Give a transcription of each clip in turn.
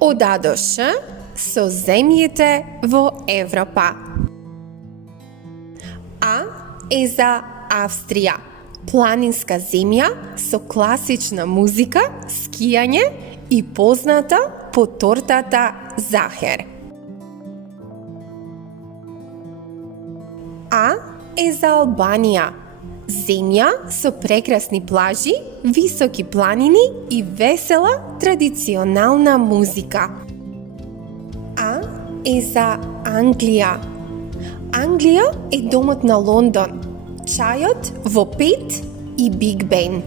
Од А до Ш со земјите во Европа. А е за Австрија, планинска земја со класична музика, скијање и позната по тортата захер. А е за Албанија, земја со прекрасни плажи, високи планини и весела традиционална музика. А е за Англија. Англија е домот на Лондон, чајот во Пет и Биг Бен.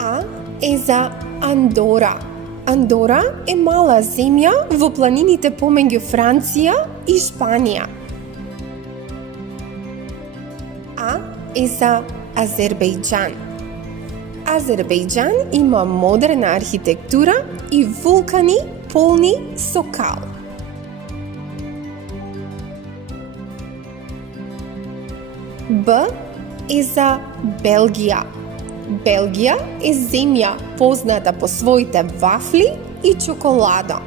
А е за Андора. Андора е мала земја во планините помеѓу Франција и Шпанија. А е за Азербејџан. Азербејџан има модерна архитектура и вулкани полни со кал. Б е за Белгија. Белгија е земја позната по своите вафли и чоколада.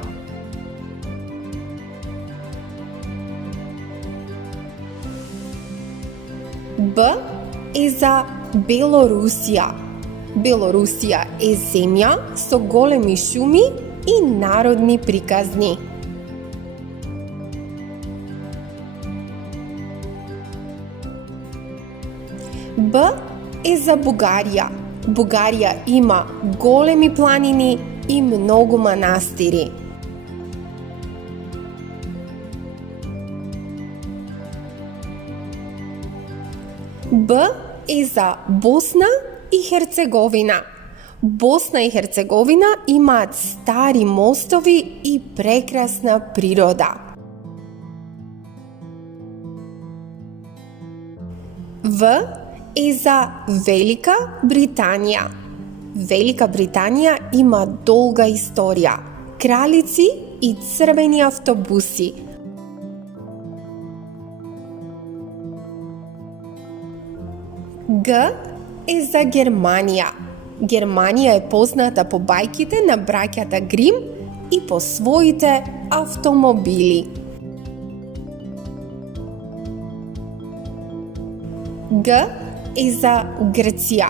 Б е за Белорусија. Белорусија е земја со големи шуми и народни приказни. Б е за Бугарија. Бугарија има големи планини и многу манастири. Б е за Босна и Херцеговина. Босна и Херцеговина имаат стари мостови и прекрасна природа. В е за Велика Британија. Велика Британија има долга историја, кралици и црвени автобуси. Г е за Германија. Германија е позната по бајките на браќата Грим и по своите автомобили. Г е за Грција.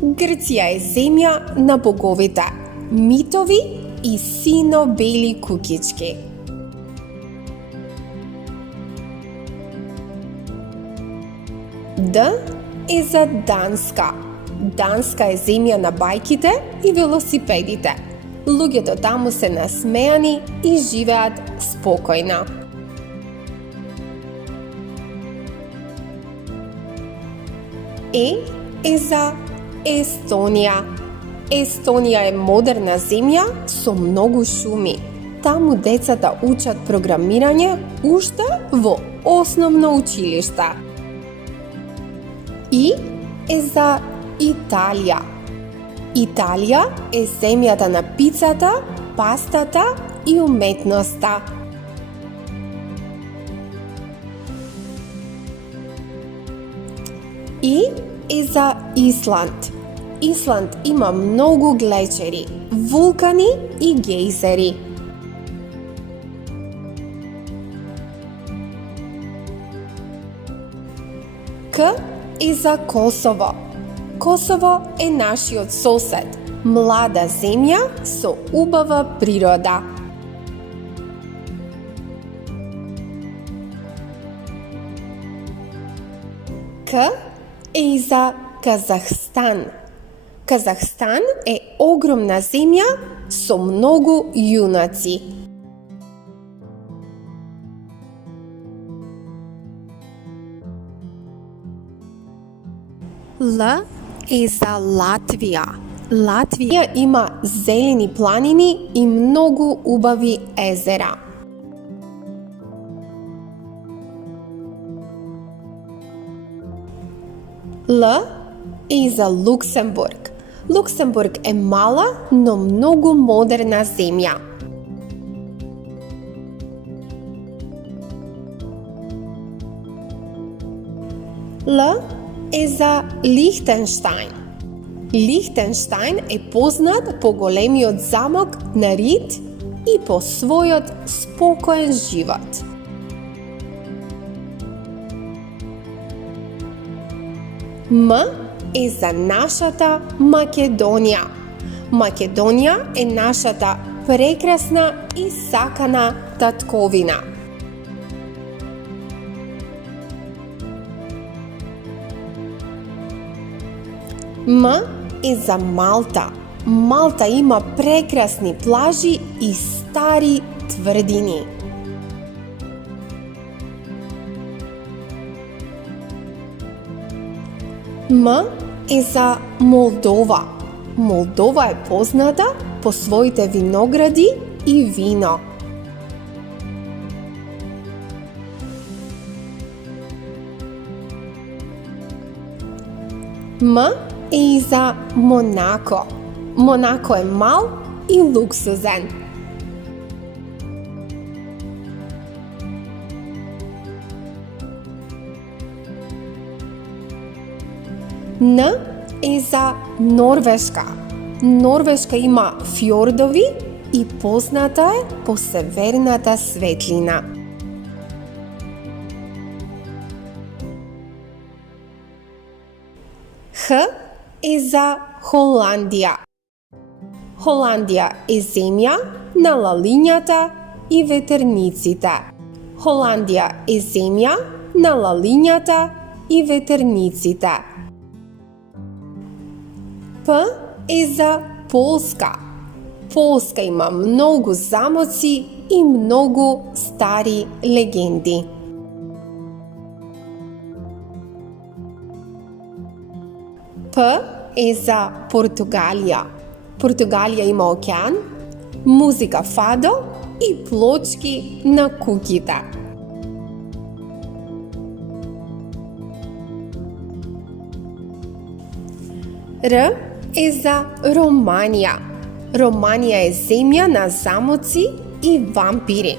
Грција е земја на боговите, митови и сино-бели кукички. Д е за Данска. Данска е земја на бајките и велосипедите. Луѓето таму се насмеани и живеат спокојно. Е за Естонија. Естонија е модерна земја со многу шуми. Таму децата учат програмирање уште во основно училиште. И е за Италија. Италија е земјата на пицата, пастата и уметноста. И е за Исланд. Исланд има многу глечери, вулкани и гејзери. К е за Косово. Косово е нашиот сосед, млада земја со убава природа. К е и за Казахстан. Казахстан е огромна земја со многу јунаци. Л е за Латвија. Латвија има зелени планини и многу убави езера. Л е за Луксембург. Луксембург е мала, но многу модерна земја. Л е за Лихтенштајн. Лихтенштајн е познат по големиот замок на Рид и по својот спокоен живот. М е за нашата Македонија. Македонија е нашата прекрасна и сакана татковина. М е за Малта. Малта има прекрасни плажи и стари тврдини. М е за Молдова. Молдова е позната по своите виногради и вино. М е и за Монако. Монако е мал и луксузен. Н е за Норвешка. Норвешка има фјордови и позната е по северната светлина. Х е за Холандија. Холандија е земја на лалињата и ветерниците. Холандија е земја на лалињата и ветерниците. П е за Полска. Полска има многу замоци и многу стари легенди. П е за Португалија. Португалија има океан, музика фадо и плочки на куќите. Р е за Романија. Романија е земја на замоци и вампири.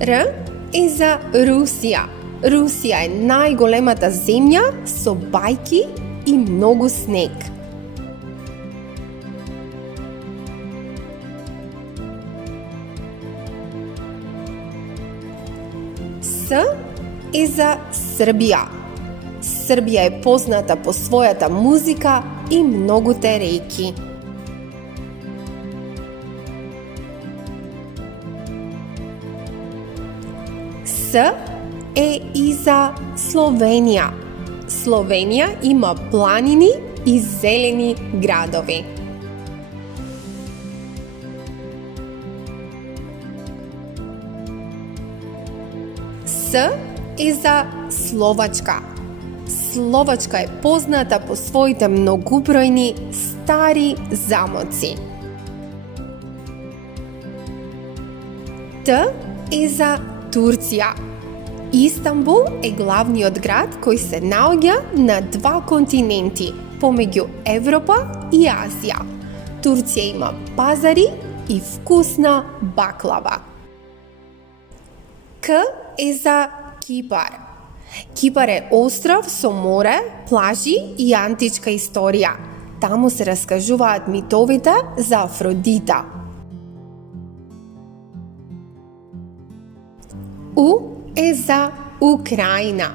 Р е за Русија. Русија е најголемата земја со бајки и многу снег. С е за Србија. Србија е позната по својата музика и многуте реки. С е и за Словенија. Словенија има планини и зелени градови. С е за Словачка. Словачка е позната по своите многубројни стари замоци. Т е за Турција. Истанбул е главниот град кој се наоѓа на два континенти, помеѓу Европа и Азија. Турција има пазари и вкусна баклава. К е за Кипар. Кипар е остров со море, плажи и античка историја. Таму се раскажуваат митовите за Афродита. У е за Украина.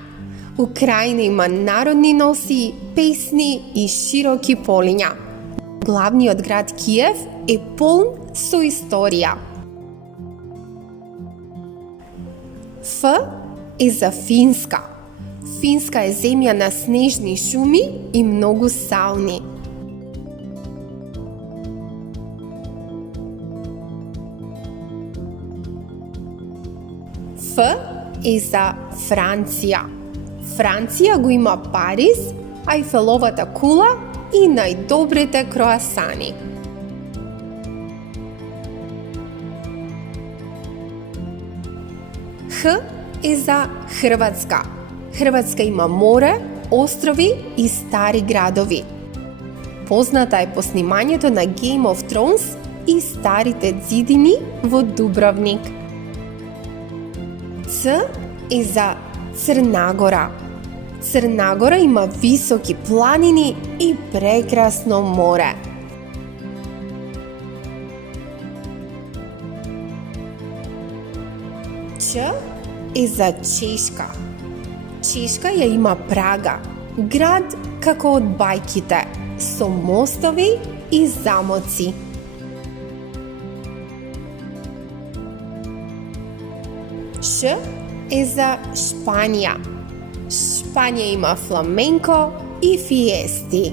Украина има народни носи, песни и широки полиња. Главниот град Киев е полн со историја. Ф е за Финска. Финска е земја на снежни шуми и многу сауни. Ф е за Франција. Франција го има Париз, Ајфеловата кула и најдобрите круасани. Х е за Хрватска. Хрватска има море, острови и стари градови. Позната е по снимањето на Game of Thrones и старите ѕидини во Дубровник. Ц е за Црнагора. Црнагора има високи планини и прекрасно море. Ч е за Чешка. Чешка ја има Прага, град како од бајките, со мостови и замоци. Ш е за Шпанија. Шпанија има фламенко и фиести.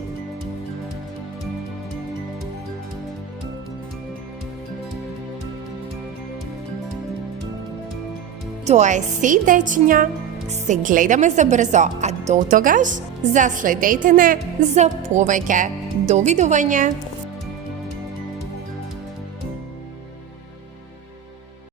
Тоа е се, дечиња. Се гледаме за брзо, а до тогаш заследете не за повеќе. Довидување!